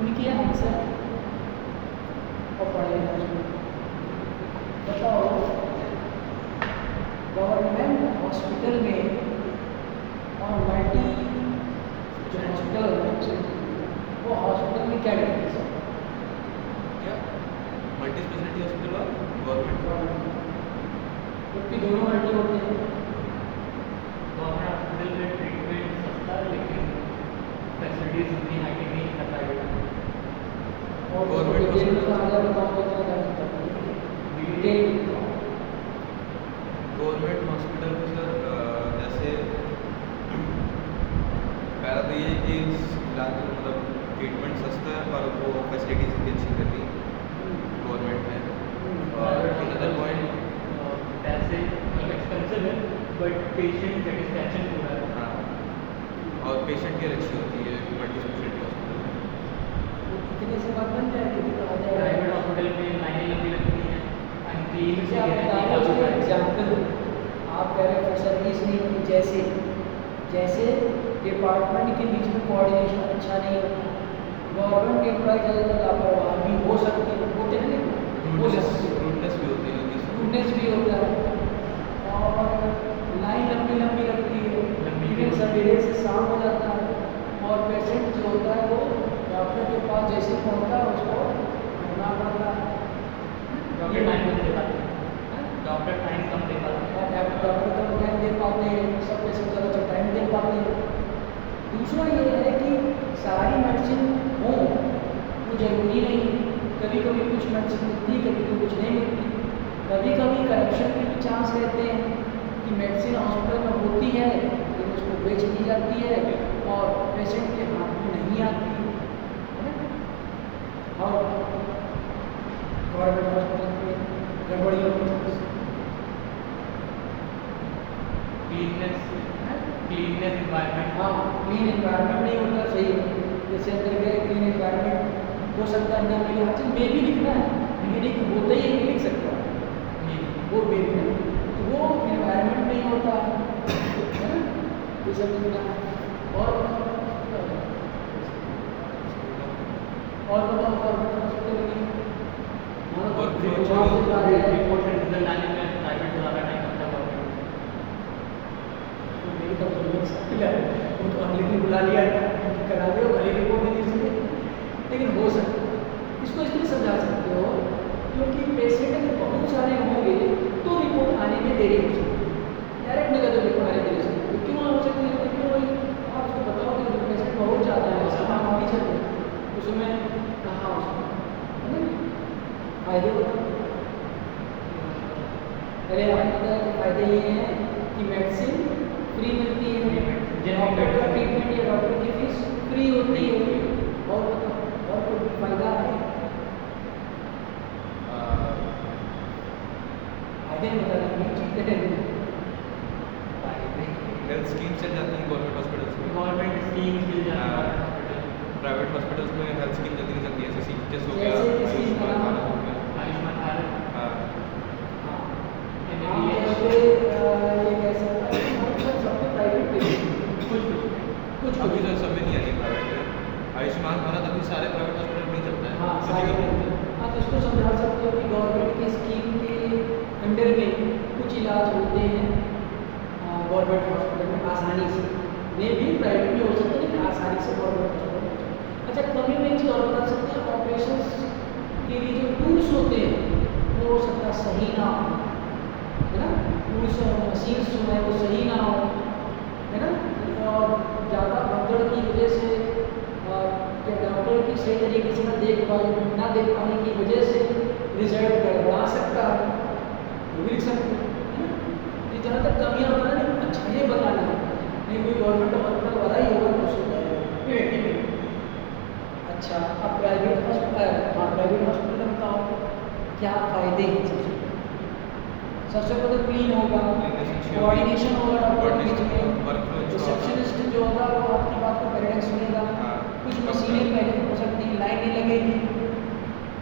उनकी आंसर और पढ़ेगा। बताओ गवर्नमेंट हॉस्पिटल में और मल्टी जो हॉस्पिटल है वो हॉस्पिटल में क्या डिफरेंस है? क्या मल्टी स्पेशलिटी हॉस्पिटल और गवर्नमेंट? क्योंकि दोनों मल्टी होते हैं। गवर्नमेंट हॉस्पिटल में ट्रीटमेंट सस्ता है लेकिन फैसिलिटीज उतनी हाइजीनिक है प्राइवेट में। और गवर्नमेंट डिटेल में तो आगे बताओ तो क्या कर सकते हैं? डिटेल गवर्नमेंट हॉस्पिटल में सर जैसे पहला तो ये कि इलाज मतलब ट्रीटमेंट सस्ता है और वो फैसिलिटीज भी अच्छी रहती है गवर्नमेंट में। और अनदर पॉइंट पैसे मतलब एक्सपेंसिव है बट पेशेंट सेटिस्फैक्शन पूरा है। हाँ और पेशेंट केयर अच्छी होती है मल्टी स्पेशलिटी हॉस्पिटल में। कितने से बात बन जाएगी? प्राइवेट हॉस्पिटल में लाइनें लंबी लगती हैं अनक्लीन जैसे आप बता रहे हो एग्जाम्पल आप कह रहे हो सर्विस नहीं होती, जैसे जैसे डिपार्टमेंट के बीच में कोऑर्डिनेशन अच्छा नहीं होता, गवर्नमेंट एम्प्लॉय ज़्यादातर लापरवाह भी हो सकते हैं, होते हैं नहीं हो सकते हैं, रूडनेस भी होती है गुडनेस भी होता है और लाइन लंबी लंबी लगती है, इवन सवेरे से शाम हो जाता है और पेशेंट जो होता है वो डॉक्टर के पास जैसे पहुंचता है उसको भरना पड़ता है। डॉक्टर टाइम कम दे पाते हैं, डॉक्टर टाइम कम दे पाते हैं, डॉक्टर तो टाइम दे पाते हैं, सब पेशेंट ज़्यादा अच्छा टाइम दे पाते हैं। दूसरा ये है कि सारी मेडिसिन हो वो जरूरी नहीं, कभी कभी कुछ मेडिसिन मिलती है, कभी कभी कुछ नहीं मिलती, कभी कभी करप्शन के भी चांस रहते हैं कि मेडिसिन हॉस्पिटल में होती है लेकिन उसको बेच दी जाती है और पेशेंट के हाथ में नहीं आती है ना। और गवर्नमेंट हॉस्पिटल में गड़बड़ियों की क्लीननेस इन्वायरमेंट। हाँ क्लीन इन्वायरमेंट नहीं होता, सही है। जैसे अंदर गए क्लीन इन्वायरमेंट हो सकता है अंदर मेरे हाथ से मे भी लिखना है, मेरे को होता ही नहीं लिख सकता वो मे भी नहीं, तो वो इन्वायरमेंट नहीं होता है ना, ये सब लिखना है। और बताओ गवर्नमेंट हॉस्पिटल में रिपोर्ट से रिजल्ट आने में प्राइवेट को ज़्यादा टाइम लगता है। वो तो अगले दिन बुला लिया करा दो, अगली रिपोर्ट नहीं दे सकते, लेकिन हो सकता है। इसको इसलिए समझा सकते हो क्योंकि पेशेंट अगर बहुत सारे होंगे तो रिपोर्ट आने में देरी हो सकती है, डायरेक्ट नहीं तो रिपोर्ट आने देरी हो सकती है। क्यों हो सकती है? क्यों आप उसको बताओ कि पेशेंट बहुत ज़्यादा है, सामान हम नहीं चलते उसमें कहाँ हो सकता है ना, फायदे बताओ। पहले आपने बताया कि फायदे ये हैं कि मेडिसिन फ्री मिलती है, डॉक्टर का ट्रीटमेंट या डॉक्टर की फीस फ्री होती है, और कोई फायदा है? फायदे बता देंगे हेल्थ स्कीम चल जाती है गवर्नमेंट हॉस्पिटल्स में। गवर्नमेंट स्कीम्स मिल जाती है हॉस्पिटल। प्राइवेट हॉस्पिटल्स में हेल्थ स्कीम जल्दी नहीं चलती है, जैसे सीजीएच हो गया, जैसे किसी आयुष्मान भारत हो गया। आयुष्मान भारत। हाँ हाँ जैसे ये कह सकता है कि सबके प्राइवेट पे कुछ अभी तो सब में नहीं आती प्राइवेट में। आयुष्मान भारत अभी सारे प्राइवेट हॉस्पिटल में नहीं चलता है। हाँ किसी सारे का नहीं। हाँ, तो इसको समझा सकते हो कि गवर्नमेंट की स्कीम के अंडर में कुछ इलाज होते हैं गवर्नमेंट हॉस्पिटल में आसानी से, मे भी प्राइवेट में हो सकते हैं लेकिन आसानी से गवर्नमेंट हॉस्पिटल में। अच्छा कमी में एक चीज़ और बता सकते हैं, ऑपरेशन के लिए जो टूल्स होते हैं वो हो सकता है सही ना हो, है ना, टूल्स और मशीन्स जो है वो सही ना हो, है ना, और ज़्यादा भगदड़ की वजह से या डॉक्टर की सही तरीके से ना देख पाने की वजह से रिजल्ट गड़बड़ा सकता है, वो भी लिख सकते हैं, है ना। ये जहाँ तक कमियाँ होता है ना, अच्छा ये बताना है नहीं कोई गवर्नमेंट हॉस्पिटल वाला ही होगा तो उसको अच्छा। अब प्राइवेट हॉस्पिटल, हाँ प्राइवेट हॉस्पिटल में बताओ क्या फ़ायदे हैं? सबसे पहले क्लीन होगा, कोऑर्डिनेशन होगा डॉक्टर के बीच में, रिसेप्शनिस्ट जो होगा वो आपकी बात को करेक्ट सुनेगा, कुछ मशीनें पहले हो सकती हैं, लाइन नहीं लगेगी,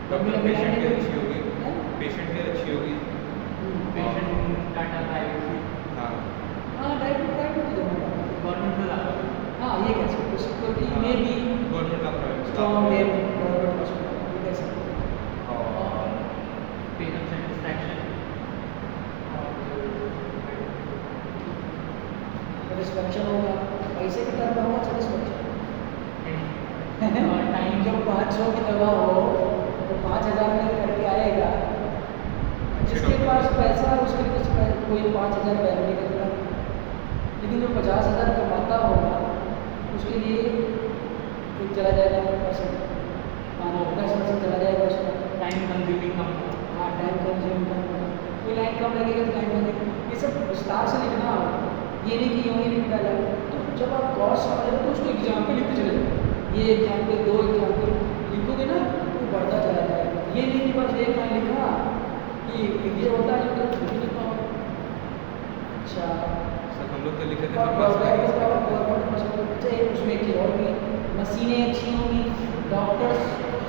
पेशेंट केयर अच्छी होगी, पेशेंट केयर अच्छी होगी, पेशेंट डाटा प्राइवेसी। हाँ हाँ डायरेक्ट गवर्नमेंट में हाँ ये कह सकते हो, सिक्योरिटी में भी गवर्नमेंट का प्राइवेट स्ट्रॉन्ग है। टाइम जब 500 की दवा हो तो 5000 में करके आएगा। जिसके पास पैसा है उसके लिए तो कोई 5000 वैल्यू नहीं करता, लेकिन जो 50,000 कमाता होगा उसके लिए एक चला जाएगा 10% चला जाएगा उसका। टाइम कंज्यूमिंग कम हो। हाँ, टाइम कंज्यूम करना, कोई लाइन कम लगेगा तो टाइम लगेगा। ये सब विस्तार से लिखना हो, ये नहीं कि यूँ ही लिख डाला। तो जब आप कॉस्ट समझ तो उसको एग्जाम्पल लिखते चले जाओ, ये एग्जाम्पल 2 एग्जाम्पल लिखोगे ना तो बढ़ता चला जाएगा। ये नहीं कि बस एक लाइन लिखा कि ये होता है जो नहीं लिखा हो। अच्छा, सर हम लोग तो लिखे थे और pharmacy अच्छा, उसमें एक चीज़ और भी है, मशीनें अच्छी होंगी, डॉक्टर्स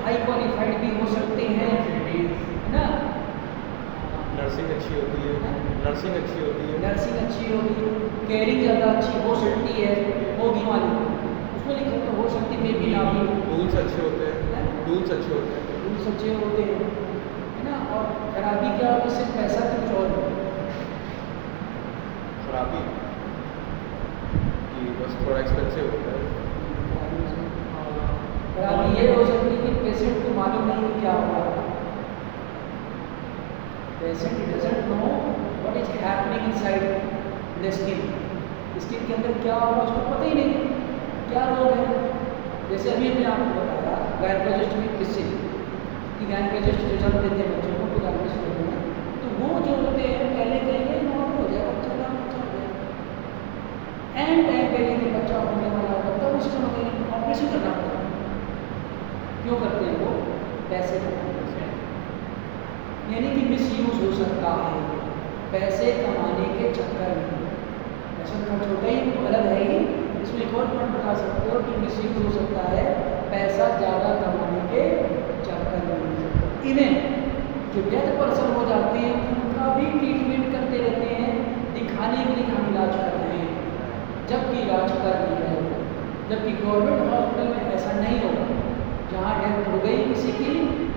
हाई क्वालिफाइड भी हो सकते हैं, है ना। नर्सिंग अच्छी होती है, नर्सिंग अच्छी होती है, नर्सिंग अच्छी होगी, केयरिंग ज़्यादा अच्छी हो सकती है, होगी मालूम उसमें लिखे तो हो सकती है, भी ना भी। टूल्स अच्छे होते हैं, टूल्स अच्छे होते हैं। रूल्स अच्छे होते हैं, है ना। और खराबी क्या होगी, सिर्फ पैसा की कुछ और नहीं। खराबी कि बस थोड़ा एक्सपेंसिव होता है। खराबी ये हो सकती है कि पेशेंट को मालूम नहीं कि क्या हो रहा है। Patient doesn't know what is happening inside the skin, skin के अंदर क्या हो रहा है उसको पता ही नहीं, क्या रोग है। जैसे अभी हमने आपको बताया गायनोलॉजिस्ट में किससे कि गायनोलॉजिस्ट जो जन्म देते हैं बच्चों को तो गायनोलॉजिस्ट होते हैं, तो वो जो होते हैं पहले कहेंगे नॉर्मल हो जाएगा बच्चा का, बच्चा हो जाएगा। एंड टाइम पे नहीं बच्चा होने वाला होगा तब उस समय कहेंगे ऑपरेशन करना पड़ेगा। क्यों करते हैं वो, पैसे कमाने से, यानी कि मिसयूज हो सकता है पैसे कमाने के चक्कर में। पैसा खर्च होता ही तो अलग है ही, इसमें एक और पॉइंट बता सकते हो कि मिसयूज हो सकता है पैसा ज़्यादा कमाने के चक्कर में। इवन जो डेथ पर्सन हो जाते हैं उनका भी ट्रीटमेंट करते रहते हैं, दिखाने के लिए हम इलाज कर रहे हैं जबकि इलाज कर रहे हैं। जबकि गवर्नमेंट हॉस्पिटल में ऐसा नहीं होगा, जहाँ डेथ हो गई किसी की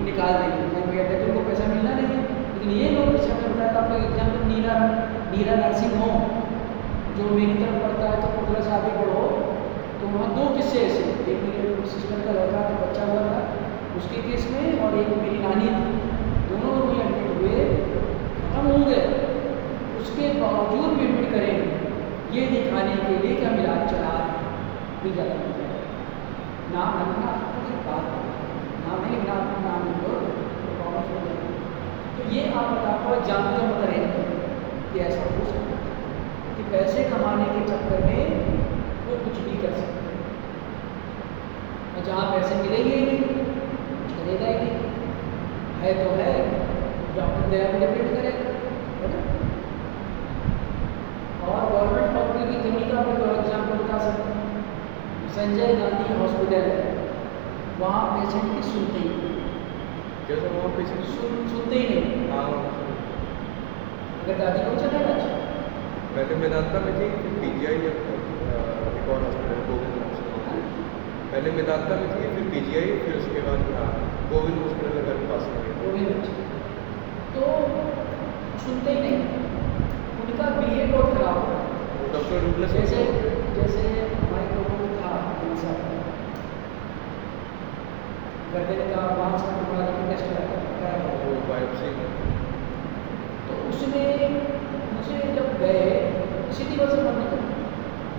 निकाल देंगे, भैया डेथ को पैसा मिलना नहीं है। लेकिन ये लोग जैसे हमने बताया था आपको एग्जाम्पल नीरा नर्सिंग होम जो मेरी तरफ पड़ता है, तो थोड़ा सा आगे बढ़ो तो वहाँ 2 किस्से ऐसे, एक मेरे सिस्टर का लड़का था, बच्चा हुआ था उसके केस में, और एक मेरी नानी थी, दोनों लोग एडमिट हुए, खत्म हो गए, उसके बावजूद भी एडमिट करेंगे ये दिखाने के लिए कि हम इलाज चला रहे हैं, मिल जाता है नाम रखना बात नाम नहीं नाम लो तो प्रॉब्लम हो जाएगी। तो ये आप आपको जानते मत रहेंगे कि ऐसा हो सकता है कि पैसे कमाने के चक्कर में वो कुछ भी कर सकते हैं, और जहाँ पैसे मिलेंगे ही नहीं कुछ करेगा ही नहीं, है तो है डॉक्टर दया में डिपेंड करेगा, है ना। और गवर्नमेंट हॉस्पिटल की कमी का आपको एग्जाम्पल बता सकते हैं, संजय गांधी हॉस्पिटल है, वहाँ पेशेंट की सुनते ही नहीं, जैसे वो पेशेंट सुनते ही नहीं। हाँ, अगर दादी को चला अच्छा पहले मेदांता में थी, फिर पीजीआई एक और हॉस्पिटल गोविंद हॉस्पिटल, पहले मेदांता में थी, फिर पीजीआई, फिर उसके बाद गोविंद हॉस्पिटल घर के पास में वो भी बच्चे तो सुनते ही नहीं, उनका बिहेव बहुत खराब हो रहा है। डॉक्टर रूपलेस जैसे जैसे हमारे लोगों को था गर्दन का मांस का टुकड़ा का टेस्ट कराया, वो बायोप्सी तो उसमें मुझे जब गए सीधी बस से मत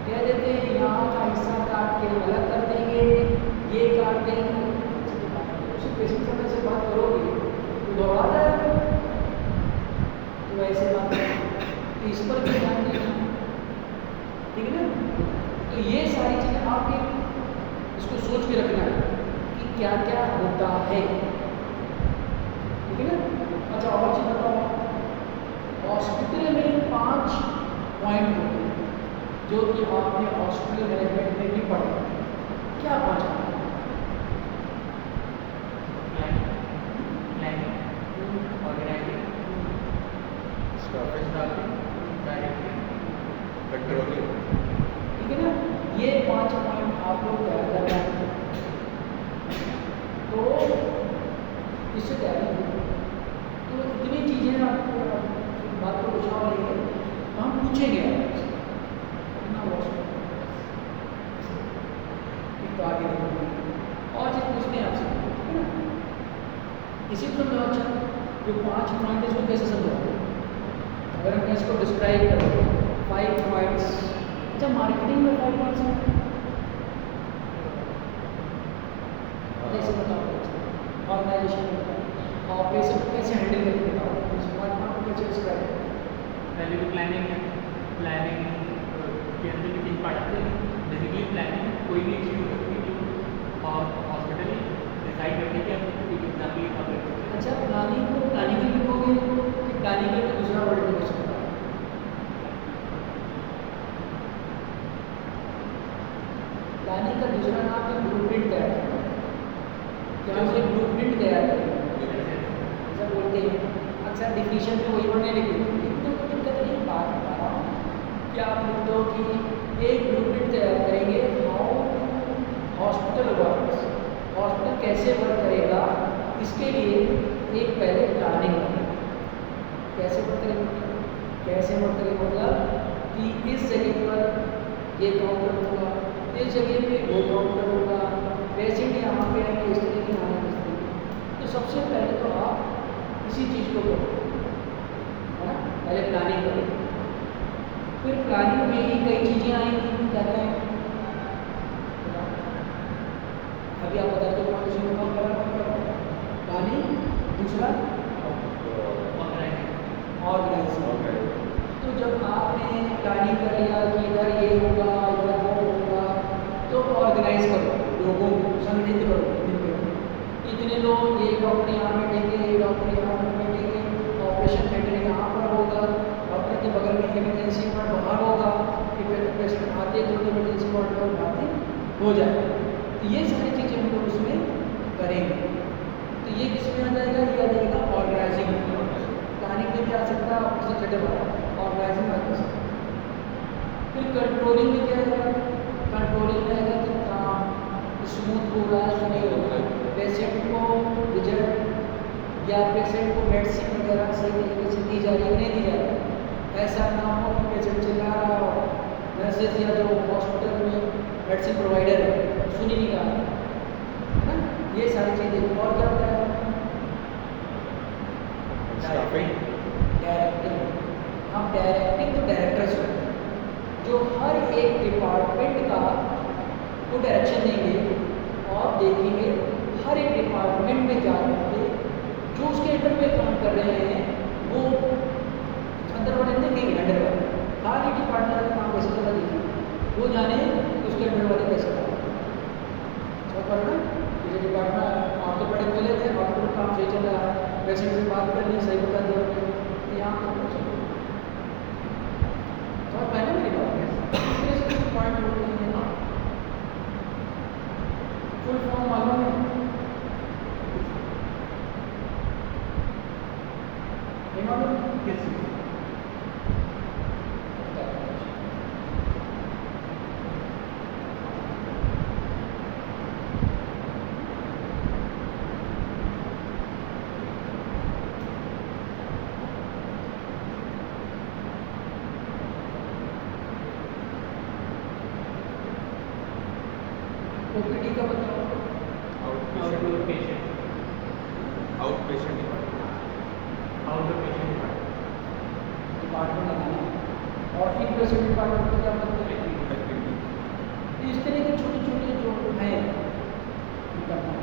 कह देते हैं यहाँ का हिस्सा काट के अलग कर देंगे, ये काट देंगे। उसी पेशेंट से से बात करोगे तो दौड़ा जाएगा, तो ऐसे बात तो इस पर भी ध्यान देना, ठीक है ना। तो ये सारी चीज़ें आप इसको सोच के रखना है कि क्या क्या होता है, ठीक है ना। अच्छा और चीज़ बताओ, हॉस्पिटल में 5 पॉइंट होते हैं जो कि आपने हॉस्पिटल मैनेजमेंट में भी पढ़ा, क्या 5 कंट्रोलिंग, ठीक है ना। ये 5 पॉइंट आप लोग तैयार करना है, तो इससे तैयारी होगी। तो इतनी चीज़ें आपको बात को पूछा लेंगे तो हम पूछेंगे आपसे कितना तो आगे इसी को समझाओ। अच्छा, जो 5 पॉइंट है इसको कैसे समझाओगे? अगर हम इसको डिस्क्राइब करें 5 पॉइंट्स। अच्छा, मार्केटिंग में 5 पॉइंट्स हैं, कैसे बताओगे? ऑर्गेनाइजेशन में ऑपरेशन को कैसे हैंडल करके बताओ, इस 5 पॉइंट को कैसे डिस्क्राइब करें? पहले तो प्लानिंग है। प्लानिंग के अंदर भी 3 पार्ट आते हैं। बेसिकली प्लानिंग कोई भी चीज़ हो सकती है जो और हॉस्पिटल डिसाइड करने के हम एग्जाम्पल लिखा करते हैं। अच्छा, प्लानिंग को प्लानिंग लिखोगे कि प्लानिंग का दूसरा वर्ड लिख सकता है? प्लानिंग का दूसरा नाम है ब्लूप्रिंट तैयार करना। क्या हम एक ब्लूप्रिंट तैयार करेंगे ऐसा बोलते हैं। अक्सर डिफिनीशन में वही वर्ड नहीं लिखते, तो कोई दिक्कत नहीं। बात बता रहा हूँ कि आप लिख दो कि एक ब्लूप्रिंट तैयार करेंगे हाउ हॉस्पिटल वर्क्स, हॉस्पिटल कैसे वर्क करेगा, इसके लिए एक पहले प्लानिंग करेंगे। कैसे वर्क करेंगे? कैसे वर्क करेंगे मतलब कि इस जगह पर ये काउंटर होगा, इस जगह पे वो काउंटर होगा, पेशेंट यहाँ पे आएंगे, इस तरह की आएंगे, इस तरह की। तो सबसे पहले तो आप इसी चीज़ को करो, है ना? पहले प्लानिंग करो। फिर प्लानिंग में ही कई चीज़ें आएंगी, कहते हैं अभी आप बता दो कौन सी काम करा प्लानिंग, दूसरा ऑर्गेनाइजिंग। तो जब आपने प्लानिंग कर लिया कि इधर ये होगा, इधर वो होगा, तो ऑर्गेनाइज करो, लोगों को संगठित करो। इतने लोग, ये डॉक्टर यहाँ बैठेंगे, ये डॉक्टर यहाँ पर बैठेंगे, ऑपरेशन थिएटर यहाँ पर होगा, डॉक्टर के बगल में इमरजेंसी वार्ड बाहर होगा, कि पेशेंट आते तो इमरजेंसी वार्ड पर आते हो जाए। तो ये सारी चीज़ें हम लोग उसमें करेंगे। तो ये किस में आ जाएगा? ये आ जाएगा ऑर्गेनाइजिंग। प्लानिंग में भी आ सकता है, ऑपरेशन थिएटर वाला ऑर्गेनाइजिंग में आ सकता है। फिर कंट्रोलिंग में क्या आएगा? कंट्रोलिंग में आएगा कि काम स्मूथ हो रहा है कि नहीं हो रहा है, पेशेंट को रिजल्ट या पेशेंट को मेडिसिन वगैरह सही तरीके से दी जा रही है, नहीं दी जा रही है। ऐसा ना हो कि पेशेंट चिल्ला रहा हो, नर्सेज या जो हॉस्पिटल में मेडिसिन प्रोवाइडर है सुन ही नहीं रहा है ना। ये सारी चीज़ें। और क्या होता है? डायरेक्टिंग। हम डायरेक्टिंग तो डायरेक्टर्स होते हैं जो हर एक डिपार्टमेंट का को डायरेक्शन देंगे और देखेंगे हर एक डिपार्टमेंट में जा करके जो उसके अंडर में काम कर रहे हैं वो अंदर वाले देखेंगे, अंडर वाले हर एक डिपार्टमेंट का काम कैसे चला देखेंगे, वो जाने उसके अंडर वाले कैसे काम कर रहे हैं। जैसे डिपार्टमेंट आपके बड़े चले थे, आपको काम सही चल रहा है, पेशेंट से बात कर ली, सही बता दिया, यहाँ पर तो पहले मेरी बात है पॉइंट होते हैं। फुल फॉर्म मालूम है? किस ओपीडी का बताओ। आउट पेशेंट डिपार्टमेंट लगाना और इन पेशेंट डिपार्टमेंट का क्या मतलब है? इस तरह के छोटे छोटे जो हैं करना।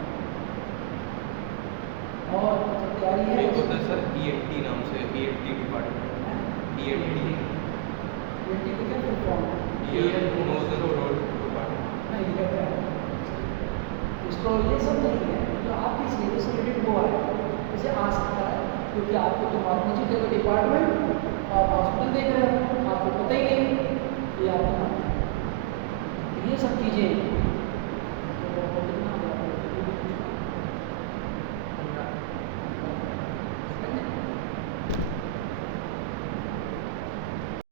और तैयारी है एक होता है सर ENT नाम से, ENT डिपार्टमेंट, ENT की क्या full form? Ear nose and throat department. नहीं लिखा क्या है इसको? ये सब नहीं है जो आपकी सिलेबस रिलेटेड वो है, इसे आ सकता है क्योंकि आपको तो मालूम चाहिए कि डिपार्टमेंट और हॉस्पिटल देख रहे हो, आपको पता ही नहीं ये आपको ये सब चीज़ें